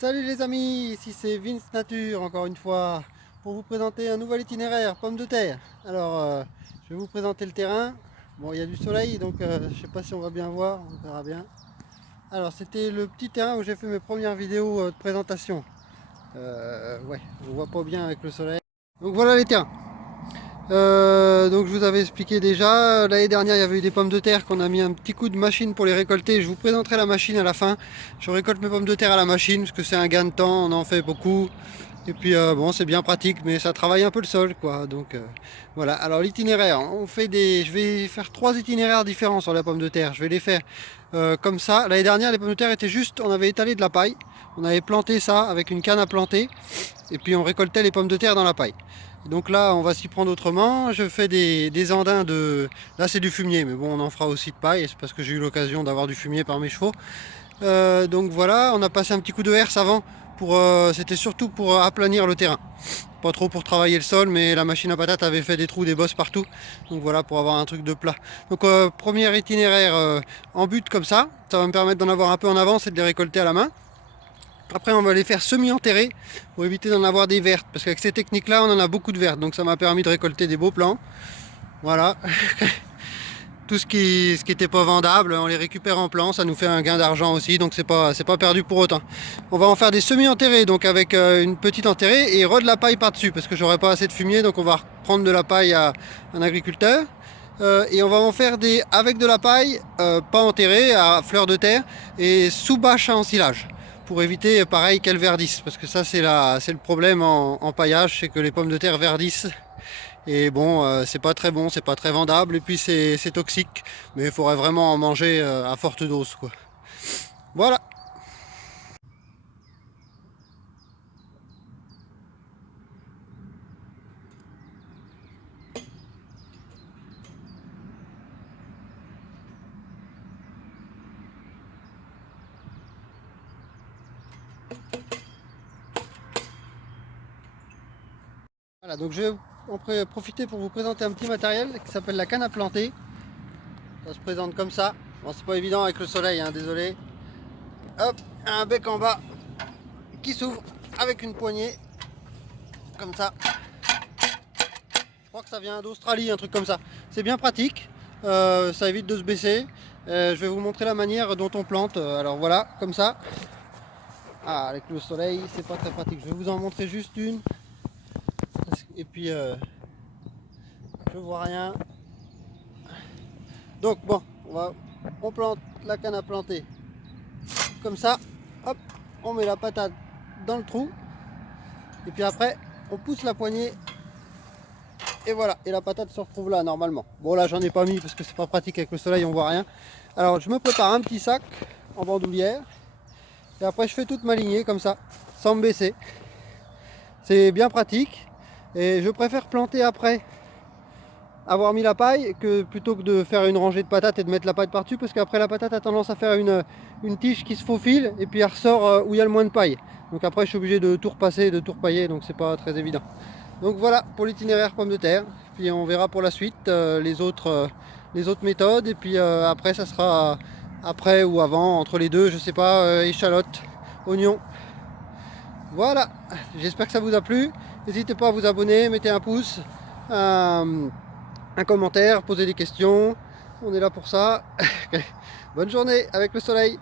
Salut les amis, ici c'est Vince Nature encore une fois pour vous présenter un nouvel itinéraire pommes de terre. Alors je vais vous présenter le terrain. Bon, il y a du soleil donc je sais pas si on va bien voir, on verra bien. Alors c'était le petit terrain où j'ai fait mes premières vidéos de présentation. Ouais, on voit pas bien avec le soleil. Donc voilà les terrains. Donc je vous avais expliqué déjà, l'année dernière il y avait eu des pommes de terre qu'on a mis un petit coup de machine pour les récolter. Je vous présenterai la machine à la fin. Je récolte mes pommes de terre à la machine parce que c'est un gain de temps, on en fait beaucoup. Et puis bon, c'est bien pratique, mais ça travaille un peu le sol, quoi. Donc voilà. Alors l'itinéraire, je vais faire 3 itinéraires différents sur la pomme de terre. Je vais les faire comme ça. L'année dernière, les pommes de terre étaient juste, on avait étalé de la paille, on avait planté ça avec une canne à planter, et puis on récoltait les pommes de terre dans la paille. Donc là, on va s'y prendre autrement. Je fais des andins de. Là, c'est du fumier, mais bon, on en fera aussi de paille. C'est parce que j'ai eu l'occasion d'avoir du fumier par mes chevaux. Donc voilà, on a passé un petit coup de herse avant. C'était surtout pour aplanir le terrain. Pas trop pour travailler le sol, mais la machine à patates avait fait des trous, des bosses partout. Donc voilà, pour avoir un truc de plat. Donc premier itinéraire en but comme ça. Ça va me permettre d'en avoir un peu en avance et de les récolter à la main. Après, on va les faire semi-enterrer pour éviter d'en avoir des vertes. Parce qu'avec ces techniques-là, on en a beaucoup de vertes. Donc ça m'a permis de récolter des beaux plants. Voilà. Tout ce qui était pas vendable, on les récupère en plants. Ça nous fait un gain d'argent aussi. Donc c'est pas perdu pour autant. On va en faire des semi-enterrés. Donc avec une petite enterrée et de la paille par-dessus. Parce que j'aurais pas assez de fumier. Donc on va reprendre de la paille à un agriculteur. Et on va en faire des avec de la paille, pas enterrée, à fleur de terre et sous bâche à ensilage pour éviter pareil qu'elles verdissent parce que ça c'est le problème en paillage, c'est que les pommes de terre verdissent et bon c'est pas très bon, c'est pas très vendable et puis c'est toxique, mais il faudrait vraiment en manger à forte dose quoi. Voilà. Voilà, donc je vais en profiter pour vous présenter un petit matériel qui s'appelle la canne à planter. Ça se présente comme ça. Bon, c'est pas évident avec le soleil, hein, désolé. Hop, un bec en bas qui s'ouvre avec une poignée comme ça. Je crois que ça vient d'Australie, un truc comme ça. C'est bien pratique, ça évite de se baisser. Je vais vous montrer la manière dont on plante. Alors voilà, comme ça. Ah, avec le soleil, c'est pas très pratique. Je vais vous en montrer juste une. Et puis, je vois rien. Donc bon, on plante la canne à planter comme ça. Hop, on met la patate dans le trou. Et puis après, on pousse la poignée. Et voilà, et la patate se retrouve là normalement. Bon là j'en ai pas mis parce que c'est pas pratique avec le soleil, on voit rien. Alors je me prépare un petit sac en bandoulière. Et après je fais toute ma lignée comme ça, sans me baisser. C'est bien pratique. Et je préfère planter après avoir mis la paille que plutôt que de faire une rangée de patates et de mettre la paille par-dessus, parce qu'après la patate a tendance à faire une tige qui se faufile et puis elle ressort où il y a le moins de paille. Donc après je suis obligé de tout repasser, de tout repailler, donc c'est pas très évident. Donc voilà pour l'itinéraire pommes de terre. Puis on verra pour la suite les autres méthodes. Et puis après ça sera après ou avant, entre les deux, je sais pas, échalote, oignon. Voilà, j'espère que ça vous a plu. N'hésitez pas à vous abonner, mettez un pouce, un commentaire, posez des questions. On est là pour ça. Bonne journée avec le soleil.